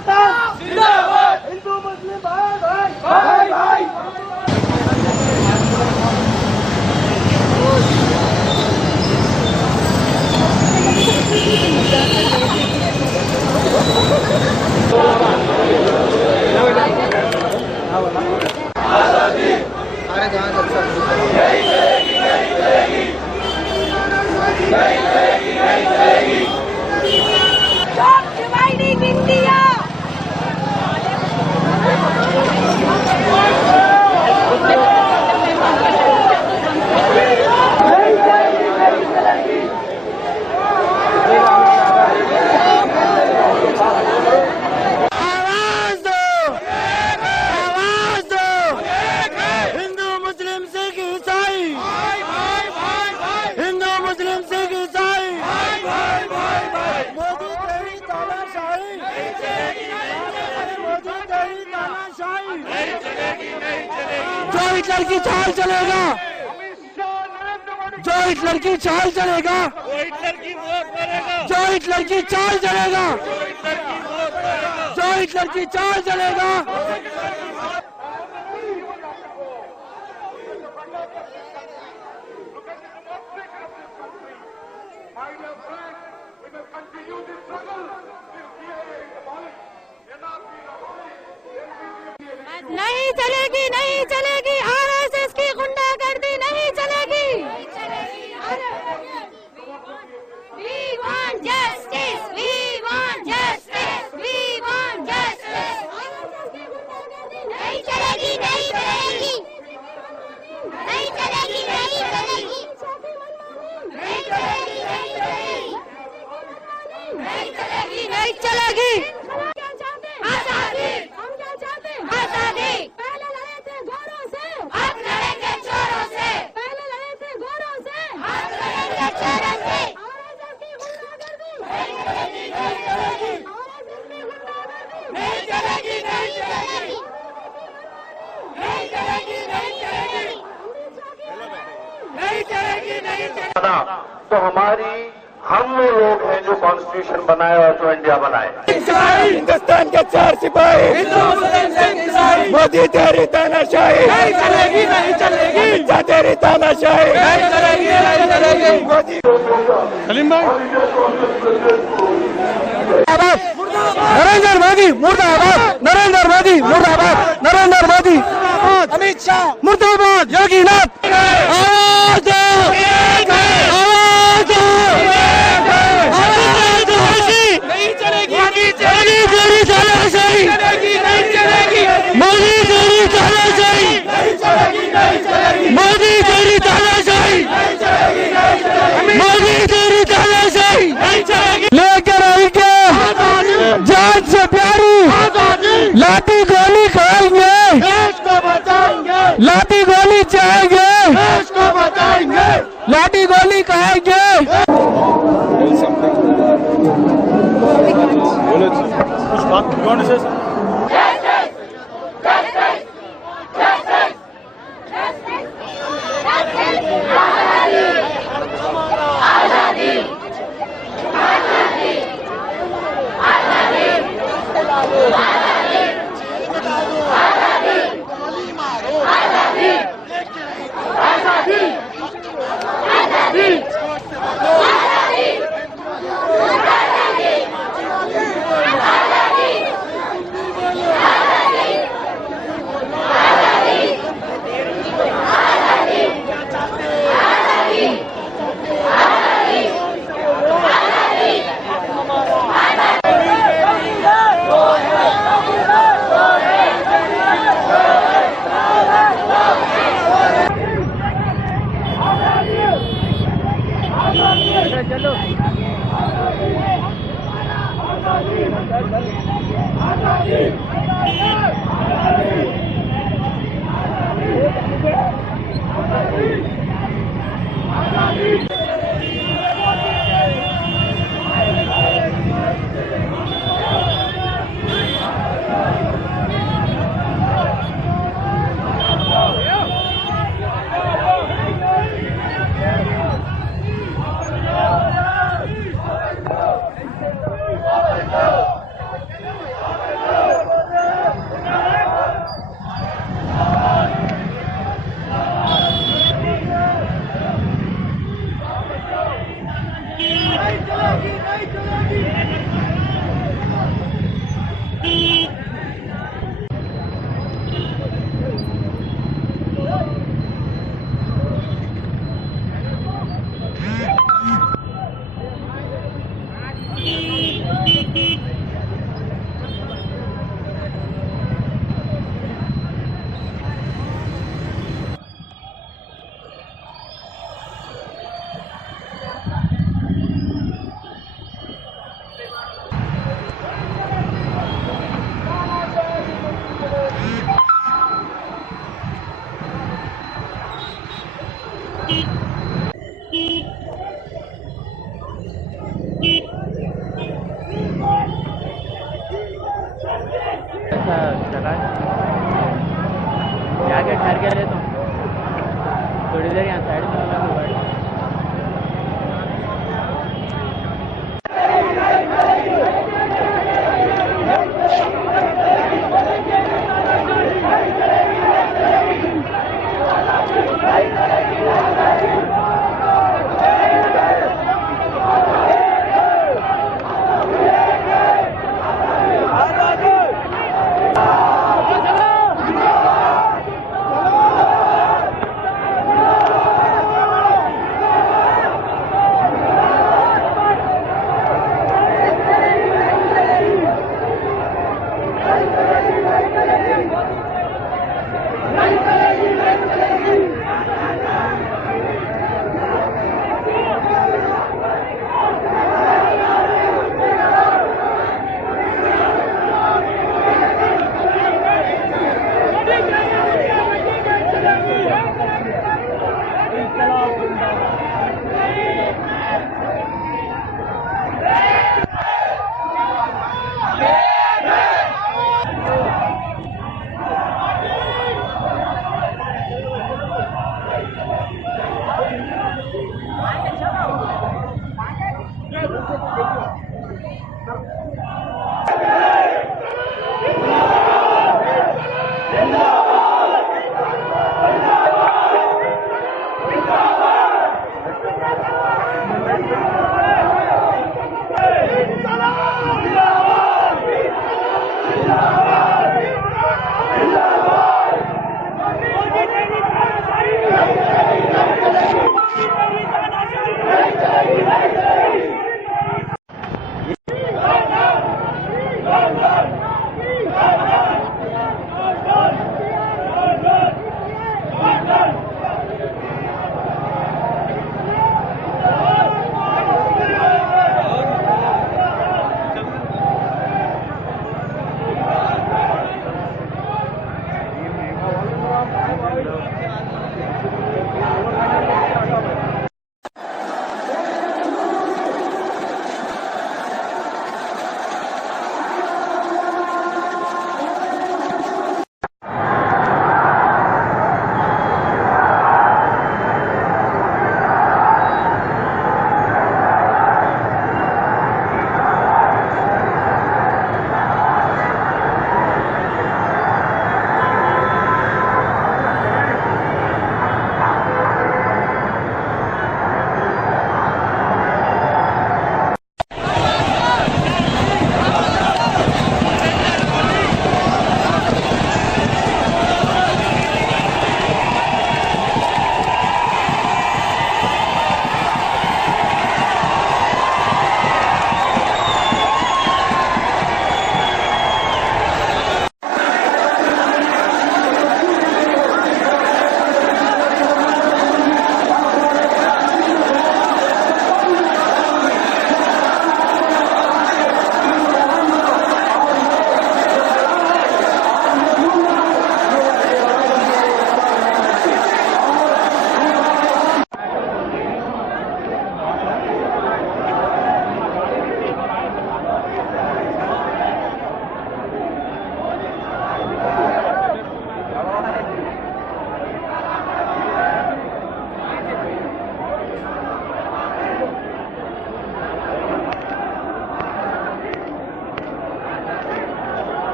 हिंदुस्तान जिंदाबाद, हिंदू मुस्लिम भाई भाई भाई भाई। आजादी अरे जहाँ जलसा नहीं चलेगी, नहीं चलेगी, नहीं चलेगी, नहीं चलेगी। Stop dividing India. जो हिटलर की चाल चलेगा, जो हिटलर की चाल चलेगा, जो हिटलर की चाल चलेगा, जो हिटलर की चाल चलेगा। नहीं चलेगी, नहीं चलेगी, आरएसएस की गुंडागर्दी नहीं चलेगी। We want justice, we want justice, we want justice. नहीं चलेगी, नहीं चलेगी, नहीं चलेगी, नहीं चलेगी, नहीं चलेगी, नहीं चलेगी, नहीं चलेगी, नहीं चलेगी। आजादी, हम क्या चाहते हैं? आजादी। पहले लड़े थे घोड़ों से, अब लड़ेंगे चोरों से। पहले लड़े थे घोड़ों से, अब लड़ेंगे चोरों से। आरएसएस की गुंडागर्दी नहीं चलेगी, नहीं चलेगी, आरएसएस की गुंडागर्दी नहीं चलेगी, नहीं चलेगी, नहीं चलेगी, नहीं चलेगी, नहीं चलेगी, नहीं चलेगी। तो हमारी हम वो लोग हैं जो कॉन्स्टिट्यूशन बनाए और जो इंडिया बनाए। हिंदुस्तान के 4 सिपाही, मोदी तेरी तानाशाही नहीं चलेगी, नहीं चलेगी, अमित तेरी तानाशाही नहीं चलेगी, नहीं चलेगी। मोदी सलीम भाई नरेंद्र मोदी मुर्दाबाद, नरेंद्र मोदी मुर्दाबाद, नरेंद्र मोदी, अमित शाह मुर्दाबाद, योगी नाथ आवाज दो, आवाज दो, नहीं चलेगी, नहीं चलेगी, तेरी तानाशाही नहीं चलेगी, मोदी तेरी तानाशाही नहीं चलेगी, नहीं चलेगी, मोदी तेरी तानाशाही नहीं चलेगी, नहीं चलेगी, मोदी तेरी तानाशाही नहीं चलेगी। लेकर आएंगे जान से प्यारी लाठी गोली खाएंगे, देश को बचाएंगे, लाठी गोली चाहेंगे, देश को बचाएंगे, लाठी गोली खाएंगे। कुछ बात कौन से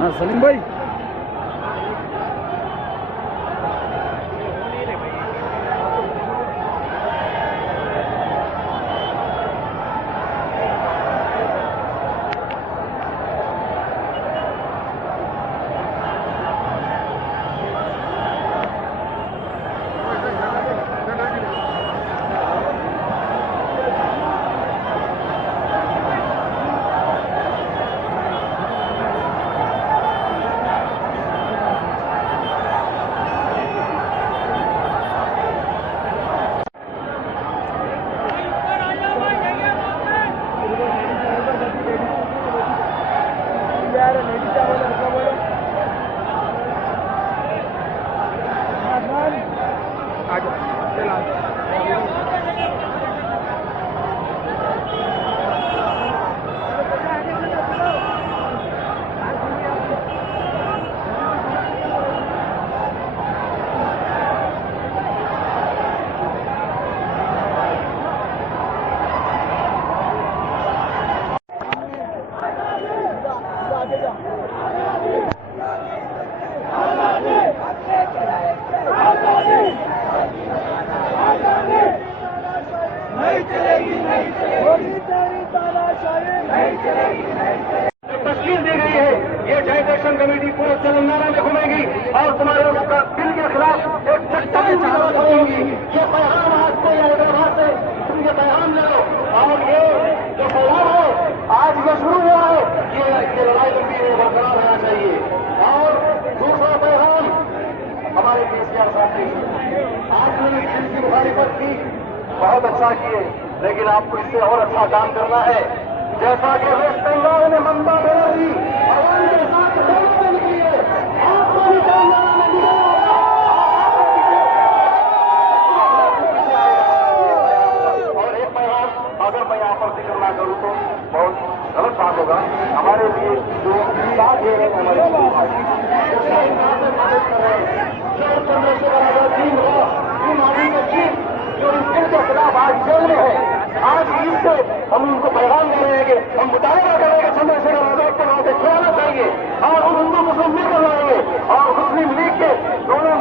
हाँ सलीम भाई तस्वीर दी गई है, ये जॉइंट एक्शन कमेटी पूरे तेलंगाना में घूमेगी और तुम्हारे बिल के खिलाफ एक चट्टान होगी। ये पैगाम आपको हैदराबाद से तुम ये पैगाम ले लो और ये जो पैगाम है आज ये शुरू हुआ है, ये लड़ाई लंबी है, बरकरार रहना चाहिए। और दूसरा पैगाम हमारे केसीआर साहब ने आज मैंने दिल की मुखालिफत की, बहुत अच्छा किए, लेकिन आपको इससे और अच्छा काम करना है। जैसा कि वेस्ट बंगाल में ममता बनर्जी भगवान के साथ निकली है, आपको भी तेलंगाना में और एक पैगाम अगर मैं यहाँ पर जिक्र ना करूँ तो बहुत गलत बात होगा। हमारे लिए जो साथ दे रहे हैं हमारे चंद्रशेखर आजाद जी जो इसके खिलाफ आज जेल में है, आज इससे हम उनको पैगाम दे रहे हैं कि हम मुतालबा करेंगे चंद्रशेखर आजाद को वहां से छुड़ाना चाहिए और हम उनको मुस्लिम लीग करवाएंगे और मुस्लिम लीग के दोनों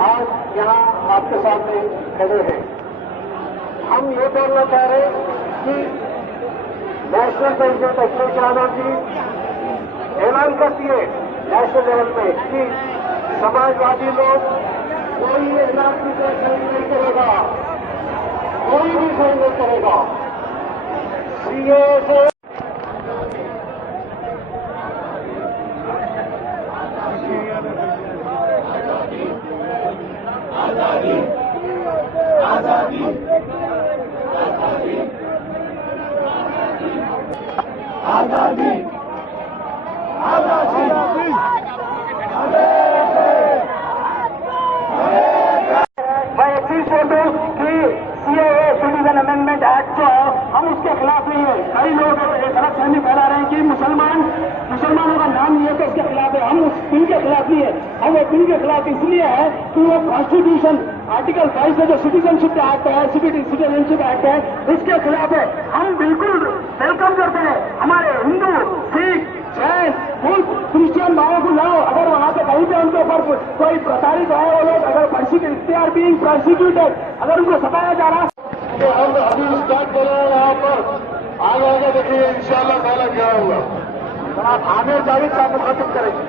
आज यहाँ आपके सामने खड़े हैं। हम ये बोलना चाह रहे हैं कि नेशनल प्रेसिडेंट अखिलेश यादव जी ऐलान कर दिए नेशनल लेवल पे कि समाजवादी लोग कोई एहसास की तरह नहीं करेगा, कोई भी सही नहीं करेगा। सीए से आजादी आजादी आजादी आजादी मैं एक चीज बोल दूं कि सीएए सिटीजन अमेंडमेंट एक्ट जो है हम उसके खिलाफ नहीं है। कई लोग गलतफहमी फैला रहे हैं कि मुसलमानों का नाम नहीं है तो उसके खिलाफ है। हम उस बिल के खिलाफ नहीं है, हम वो बिल के खिलाफ इसलिए है कि वो कॉन्स्टिट्यूशन आर्टिकल 5 से जो सिटीजनशिप एक्ट है, सिटीजनशिप एक्ट है, उसके खिलाफ है। हम बिल्कुल वेलकम करते हैं। हमारे हिंदू, सिख, जैन, क्रिश्चियन भाइयों को लाओ, अगर वहां पे कहीं पे उनको के ऊपर कोई प्रताड़ित है, वो लोग अगर इख्तियार बीइंग प्रोसिक्यूटेड, अगर उनको सताया जा रहा है तो हम अभी स्टार्ट कर रहे हैं यहाँ पर। आगे देखिए इंशाअल्लाह ताला क्या होगा। आप आमिर जावेद साहब मुखातिब करेंगे।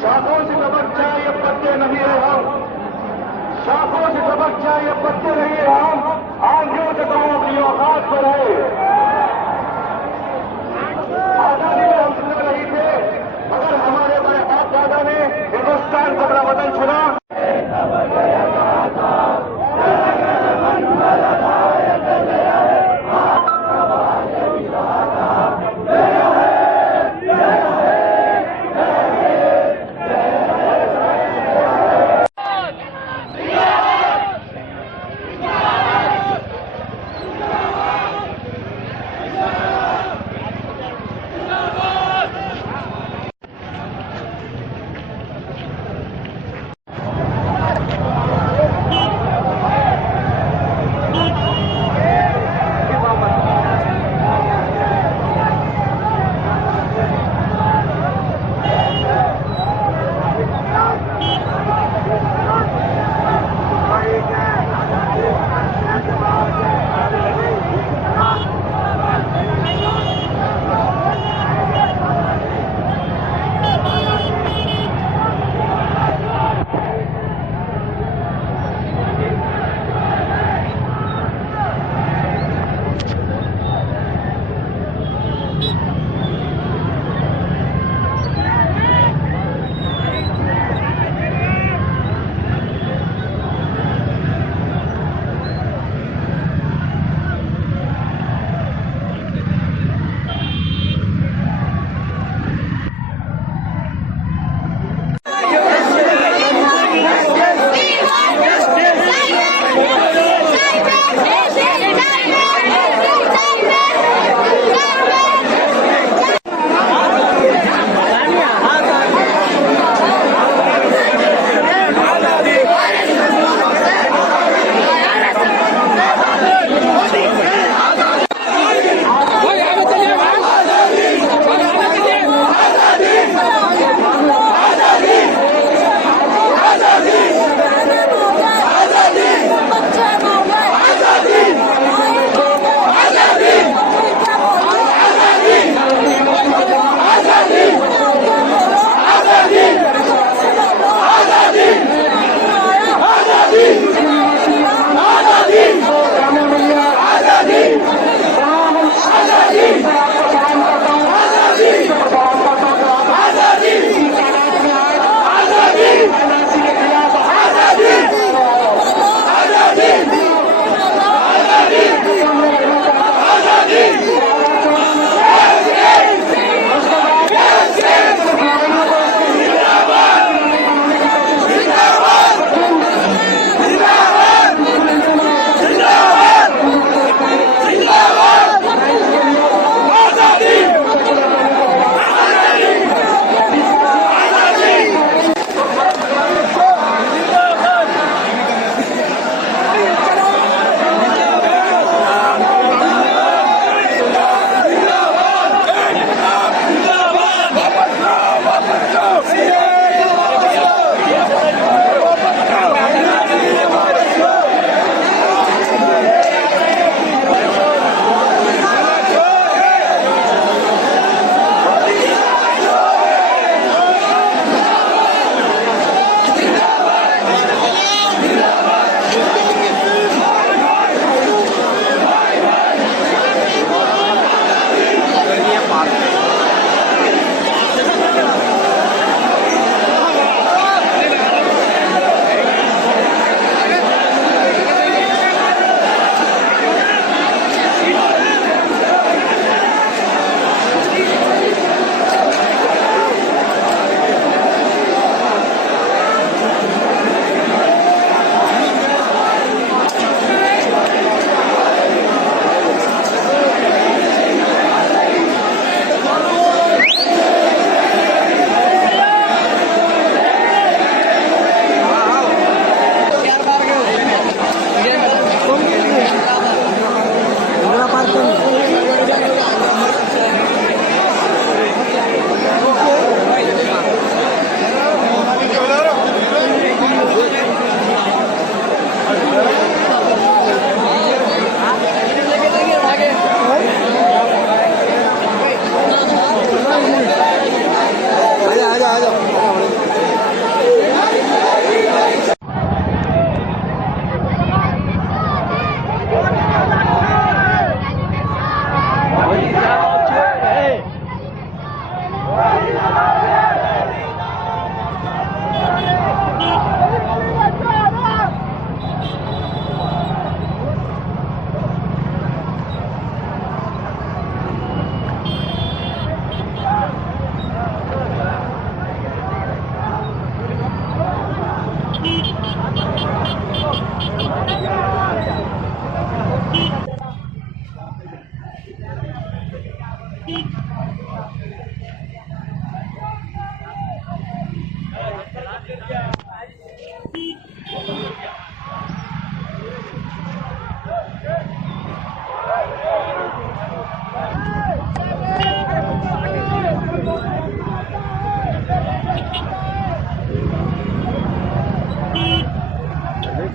शाखों से दबक जाए ये पत्ते नहीं है हम, शाखों से दबक जाए ये पत्ते नहीं है हम, आंखों से कहो अपनी औकात पर है। आजादी में हम सुन नहीं थे, मगर हमारे बड़े बाप दादा ने हिंदुस्तान को अपना वतन चुना।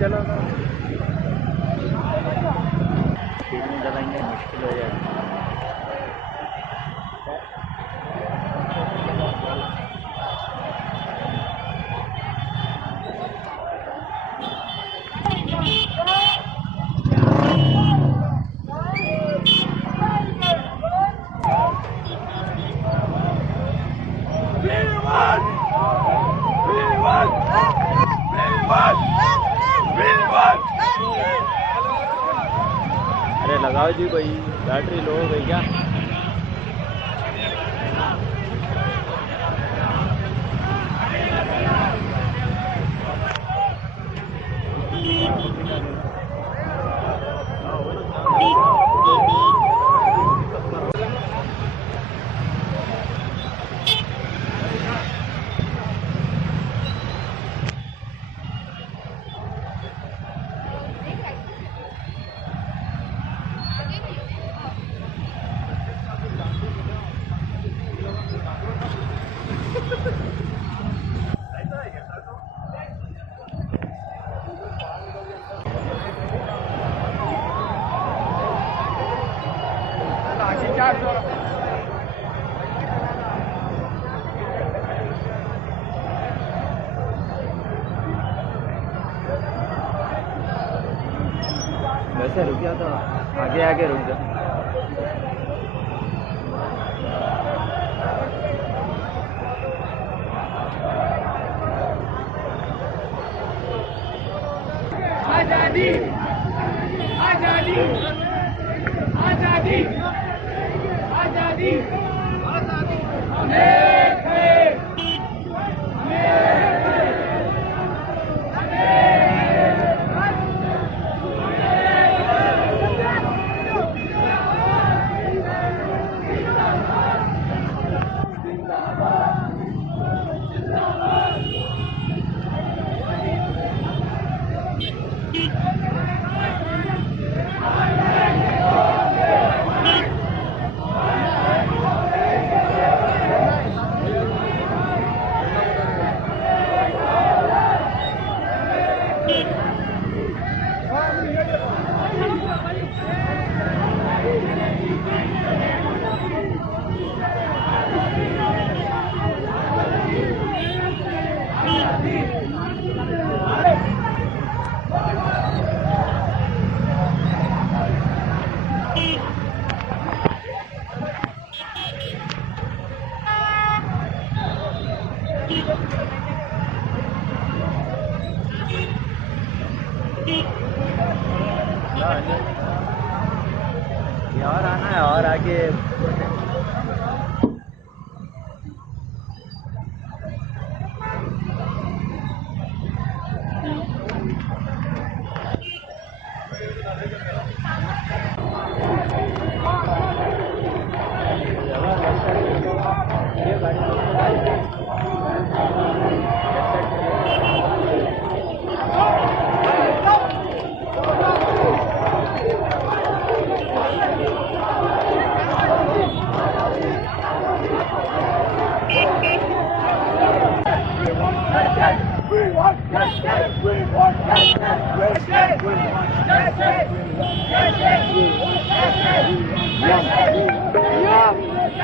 चलो स्पीड में चलाएंगे मुश्किल हो जाएगा। अरे लगाओ जी भाई, बैटरी लो हो गई क्या? वैसे रुक जा, तो आगे आगे रुक जा। आजादी आजादी आजादी आजादी हमें है और आना है और आगे। We want justice! We want justice! We want justice!